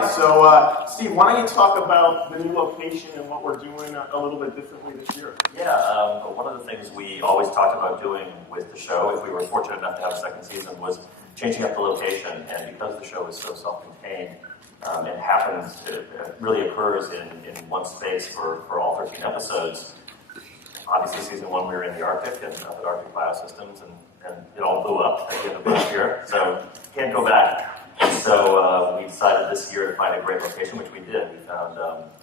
right, so Steve, why don't you talk about the new location and what we're doing a little bit differently this year? Yeah, one of the things we always talked about doing with the show, if we were fortunate enough to have a second season, was changing up the location. And because the show is so self-contained, it happens to, it really occurs in one space for all 13 episodes. Obviously, season 1 we were in the Arctic and up at Arctic Biosystems, and it all blew up at the end of last year, so can't go back. So we decided this year to find a great location, which we did. We found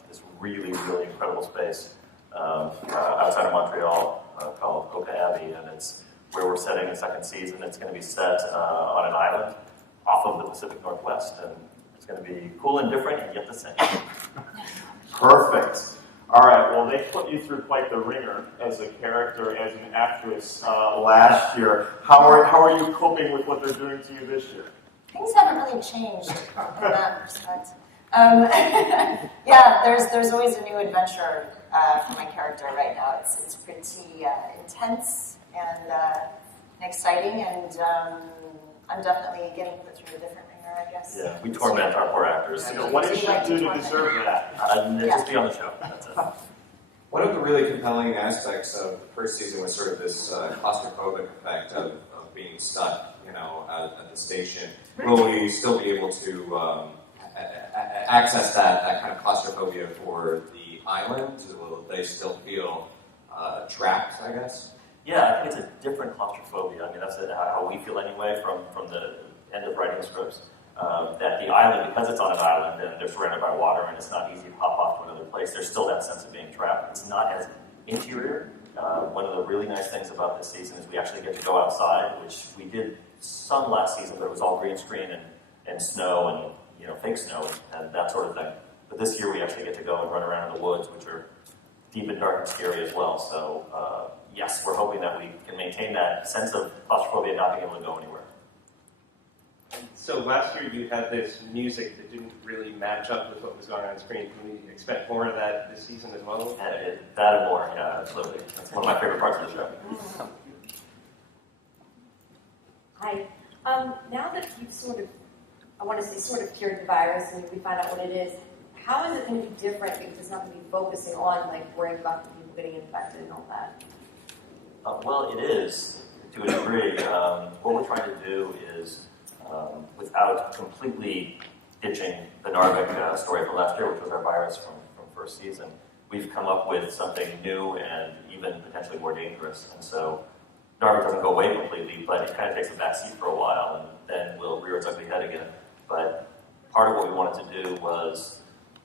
this really, really incredible space outside of Montreal called Oka Abbey, and it's where we're setting the second season. It's going to be set on an island off of the Pacific Northwest, and it's going to be cool and different and yet the same. Perfect. All right, well, they put you through quite the ringer as a character, as an actress last year. How are you coping with what they're doing to you this year? Things haven't really changed in that respect. Yeah, there's always a new adventure for my character right now. It's pretty intense and exciting, and I'm definitely getting put through a different ringer, I guess. Yeah, we torment our poor actors. What did you do to deserve that? Just be on the show. That's it. One of the really compelling aspects of the first season was sort of this claustrophobic effect of being stuck, at the station. Will we still be able to access that kind of claustrophobia for the island? Will they still feel trapped, I guess? Yeah, I think it's a different claustrophobia. I mean, that's how we feel anyway from the end of writing the scripts. That the island, because it's on an island and they're surrounded by water and it's not easy to hop off to another place, there's still that sense of being trapped. It's not as interior. One of the really nice things about this season is we actually get to go outside, which we did some last season, but it was all green screen and snow and fake snow and that sort of thing. But this year we actually get to go and run around in the woods, which are deep and dark and scary as well. So yes, we're hoping that we can maintain that sense of claustrophobia and not being able to go anywhere. So last year you had this music that didn't really match up with what was going on screen. Can we expect more of that this season as well? That and more, yeah, absolutely. That's one of my favorite parts of the show. Hi. Now that you've sort of cured the virus and we find out what it is, how is it going to be different because it's not going to be focusing on worrying about the people getting infected and all that? Well, it is, to a degree. What we're trying to do is, without completely ditching the Narvik story from last year, which was our virus from first season, we've come up with something new and even potentially more dangerous. And so Narvik doesn't go away completely, but it kind of takes a backseat for a while, and then will rear its ugly head again. But part of what we wanted to do was,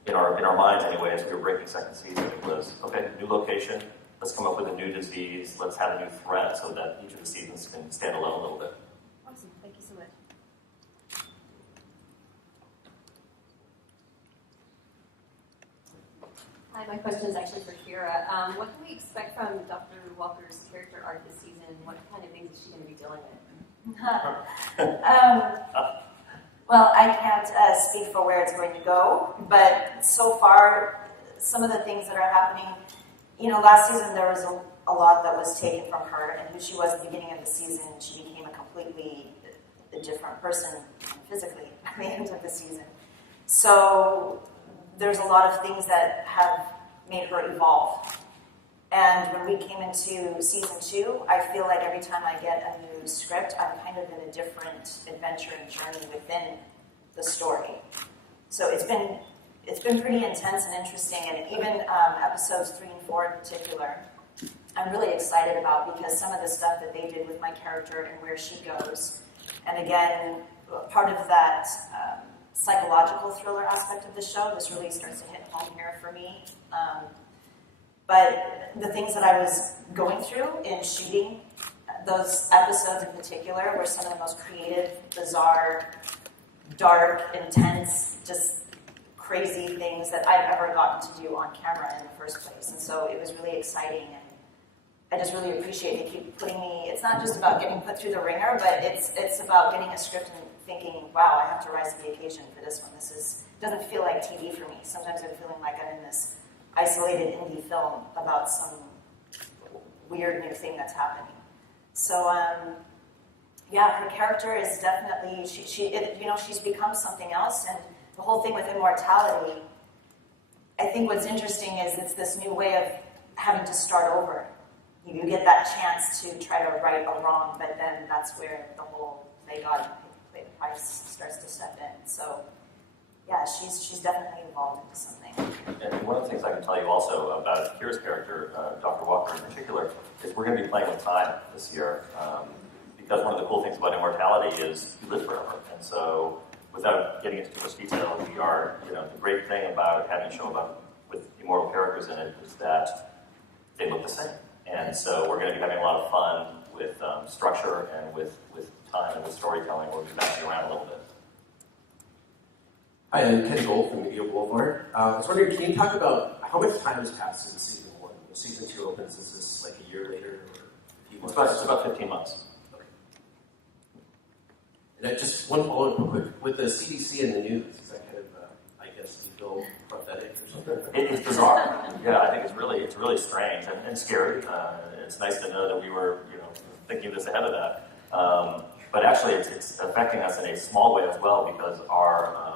in our minds anyway, as we were breaking second season, it was, okay, new location, let's come up with a new disease, let's have a new threat so that each of the seasons can stand alone a little bit. Awesome. Thank you so much. Hi, my question is actually for Kyra. What can we expect from Dr. Walker's character arc this season? What kind of things is she going to be dealing with? Well, I can't speak for where it's going to go, but so far, some of the things that are happening, last season there was a lot that was taken from her, and who she was at the beginning of the season, she became a completely different person physically at the end of the season. So there's a lot of things that have made her evolve. And when we came into season 2, I feel like every time I get a new script, I'm kind of in a different adventure and journey within the story. So it's been pretty intense and interesting, and even episodes 3 and 4 in particular, I'm really excited about because some of the stuff that they did with my character and where she goes. And again, part of that psychological thriller aspect of the show, this really starts to hit home here for me. But the things that I was going through in shooting those episodes in particular were some of the most creative, bizarre, dark, intense, just crazy things that I've ever gotten to do on camera in the first place. And so it was really exciting, and I just really appreciate they keep putting me, it's not just about getting put through the ringer, but it's about getting a script and thinking, wow, I have to rise to the occasion for this one. Doesn't feel like TV for me. Sometimes I'm feeling like I'm in this isolated indie film about some weird new thing that's happening. So, yeah, her character is definitely she's become something else, and the whole thing with immortality, I think what's interesting is it's this new way of having to start over. You get that chance to try to right a wrong, but then that's where the whole play God, pay the price starts to step in. So, yeah, she's definitely involved into something. And one of the things I can tell you also about Kyra's character, Dr. Walker in particular, is we're going to be playing with time this year. Because one of the cool things about immortality is you live forever. And so, without getting into too much detail, we are, the great thing about having a show with immortal characters in it is that they look the same. And so we're going to be having a lot of fun with structure and with time and with storytelling. We'll be bouncing around a little bit. Hi, I'm Ken Gold from Media Boulevard. I was wondering, can you talk about how much time has passed since season 1? When season 2 opens, is this like a year later or a few months? It's about 15 months. Okay. And just one follow-up real quick. With the CDC and the news, is that kind of, I guess, you feel prophetic or something? It's bizarre. Yeah, I think it's really strange and scary. It's nice to know that we were, thinking this ahead of that. But actually, it's affecting us in a small way as well because our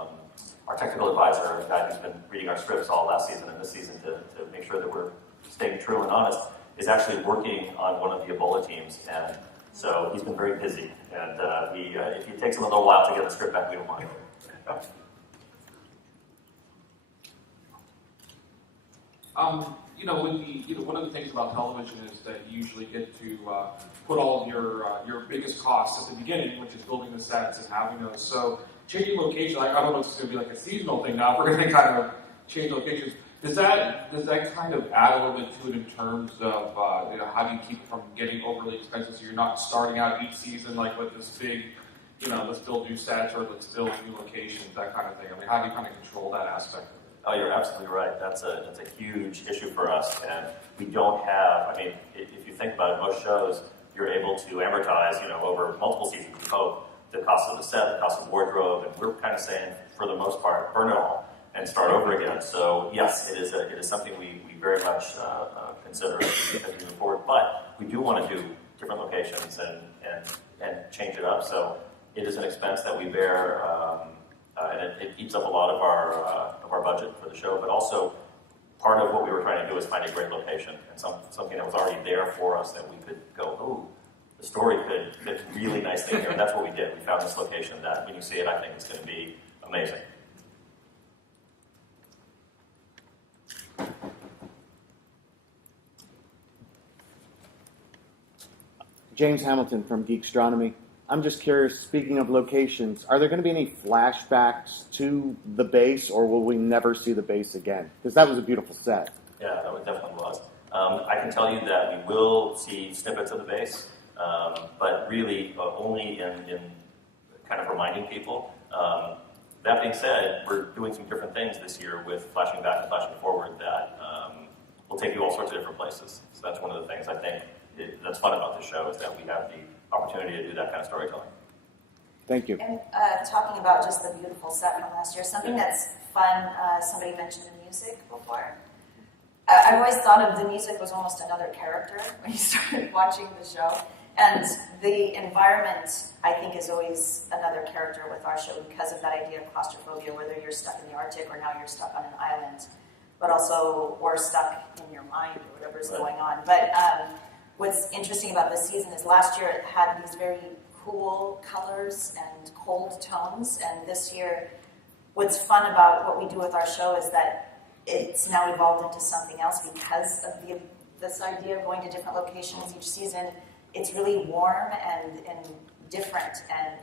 technical advisor, a guy who's been reading our scripts all last season and this season to make sure that we're staying true and honest, is actually working on one of the Ebola teams. And so he's been very busy. And if it takes him a little while to get the script back, we don't mind. One of the things about television is that you usually get to put all of your biggest costs at the beginning, which is building the sets and having those. So changing location, I don't know if it's going to be like a seasonal thing now. If we're going to kind of change locations. Does that kind of add a little bit to it in terms of how do you keep from getting overly expensive so you're not starting out each season like with this big, let's build new sets or let's build new locations, that kind of thing. I mean, how do you kind of control that aspect of it? Oh, you're absolutely right. That's a huge issue for us, and we don't have. I mean, if you think about it, most shows you're able to amortize, over multiple seasons. We hope the cost of the set, the cost of wardrobe, and we're kind of saying, for the most part, burn it all and start over again. So yes, it is something we very much consider as we move forward. But we do want to do different locations and change it up. So it is an expense that we bear. And it eats up a lot of our budget for the show, but also part of what we were trying to do is find a great location and something that was already there for us that we could go, ooh, the story could fit really nicely here, and that's what we did. We found this location that when you see it, I think it's going to be amazing. James Hamilton from Geekstronomy. I'm just curious, speaking of locations, are there going to be any flashbacks to the base, or will we never see the base again? Because that was a beautiful set. Yeah, that definitely was. I can tell you that we will see snippets of the base, but really only in kind of reminding people. That being said, we're doing some different things this year with flashing back and flashing forward that will take you all sorts of different places. So that's one of the things I think that's fun about this show is that we have the opportunity to do that kind of storytelling. Thank you. And talking about just the beautiful set from last year, something that's fun, somebody mentioned the music before. I've always thought of the music was almost another character when you started watching the show. And the environment, I think, is always another character with our show because of that idea of claustrophobia, whether you're stuck in the Arctic or now you're stuck on an island, but also or stuck in your mind or whatever's going on. But what's interesting about this season is last year it had these very cool colors and cold tones, and this year what's fun about what we do with our show is that it's now evolved into something else because of this idea of going to different locations each season. It's really warm and different, and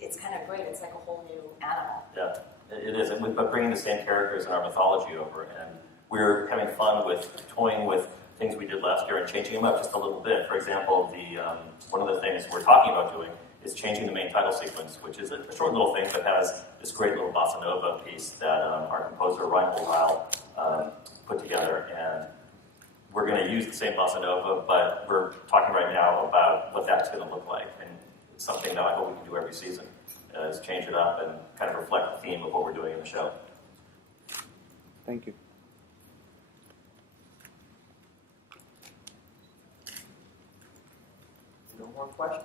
it's kind of great. It's like a whole new animal. Yeah, it is. But bringing the same characters and our mythology over, and we're having fun with toying with things we did last year and changing them up just a little bit. For example, one of the things we're talking about doing is changing the main title sequence, which is a short little thing that has this great little bossa nova piece that our composer Reinhold Heil put together, and we're going to use the same bossa nova, but we're talking right now about what that's going to look like, and it's something that I hope we can do every season, is change it up and kind of reflect the theme of what we're doing in the show. Thank you. No more questions?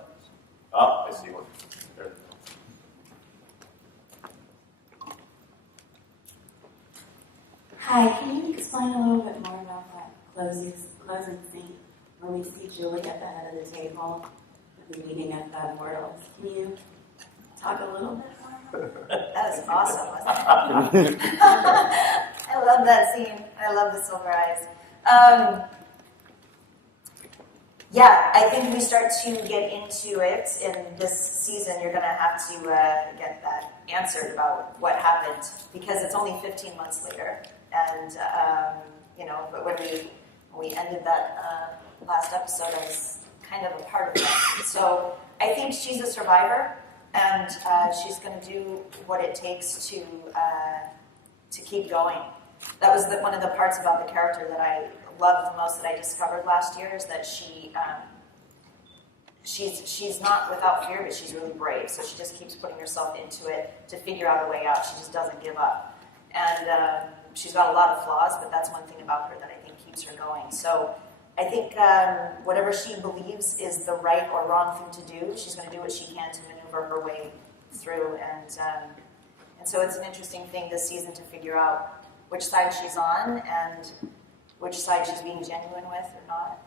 Oh, I see one. There. Hi, can you explain a little bit more about that closing scene when we see Julie at the head of the table at the meeting at the portals? Can you talk a little bit more? That was awesome, wasn't it? I love that scene. I love the silver eyes. Yeah, I think we start to get into it in this season. You're going to have to get that answered about what happened because it's only 15 months later. And, but when we ended that last episode, I was kind of a part of that. So I think she's a survivor, and she's going to do what it takes to keep going. That was one of the parts about the character that I loved the most that I discovered last year is that she's not without fear, but she's really brave. So she just keeps putting herself into it to figure out a way out. She just doesn't give up. And she's got a lot of flaws, but that's one thing about her that I think keeps her going. So I think whatever she believes is the right or wrong thing to do, she's going to do what she can to maneuver her way through. And so it's an interesting thing this season to figure out which side she's on and which side she's being genuine with or not.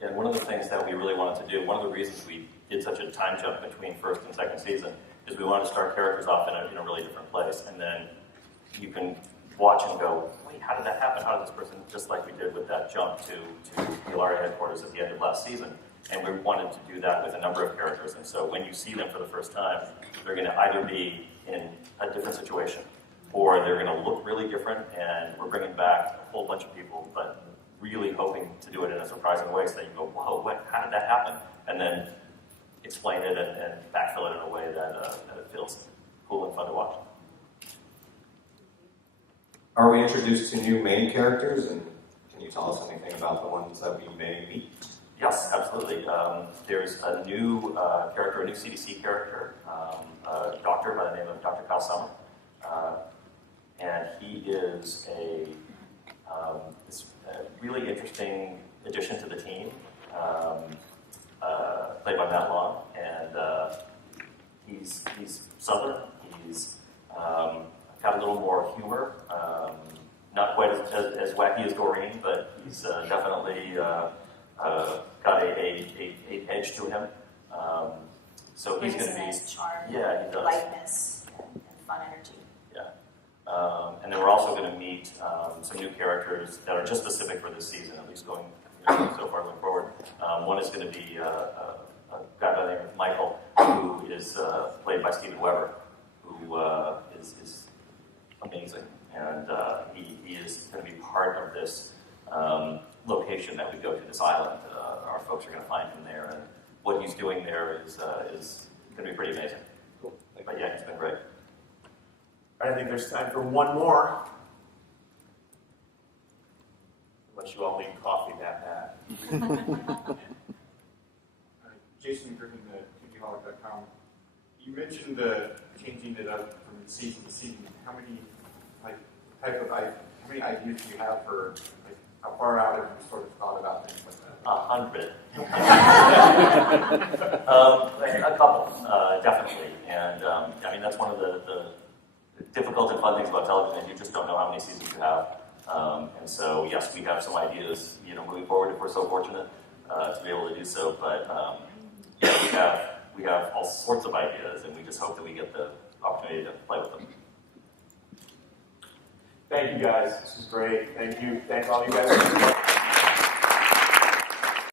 Yeah, and one of the things that we really wanted to do, one of the reasons we did such a time jump between first and second season, is we wanted to start characters off in a really different place, and then you can watch and go, wait, how did that happen? How did this person, just like we did with that jump to the Ilaria headquarters at the end of last season, and we wanted to do that with a number of characters, and so when you see them for the first time, they're going to either be in a different situation, or they're going to look really different, and we're bringing back a whole bunch of people, but really hoping to do it in a surprising way so that you go, whoa, how did that happen? And then explain it and backfill it in a way that it feels cool and fun to watch. Are we introduced to new main characters, and can you tell us anything about the ones that we may meet? Yes, absolutely. There's a new character, a new CDC character, a doctor by the name of Dr. Kyle Summer. And he is this really interesting addition to the team, played by Matt Long. And he's Southern. He's got a little more humor. Not quite as wacky as Doreen, but he's definitely got a edge to him. So he's going to be... nice charm, yeah, he does. lightness, and fun energy. Yeah. And then we're also going to meet some new characters that are just specific for this season, at least going so far going forward. One is going to be a guy by the name of Michael, who is played by Steven Weber, who is amazing. And he is going to be part of this location that we go to, this island. Our folks are going to find him there, and what he's doing there is going to be pretty amazing. Cool. But yeah, he's been great. I think there's time for one more. Unless you all need coffee that bad. Jason Griffin, the TVHolic.com. You mentioned changing it up from season to season. How many ideas do you have for how far out have you sort of thought about things like that? 100. A couple, definitely. And I mean, that's one of the difficult and fun things about television. You just don't know how many seasons you have. And so, yes, we have some ideas, moving forward if we're so fortunate to be able to do so. But yeah, we have all sorts of ideas, and we just hope that we get the opportunity to play with them. Thank you, guys. This was great. Thank you. Thank all you guys.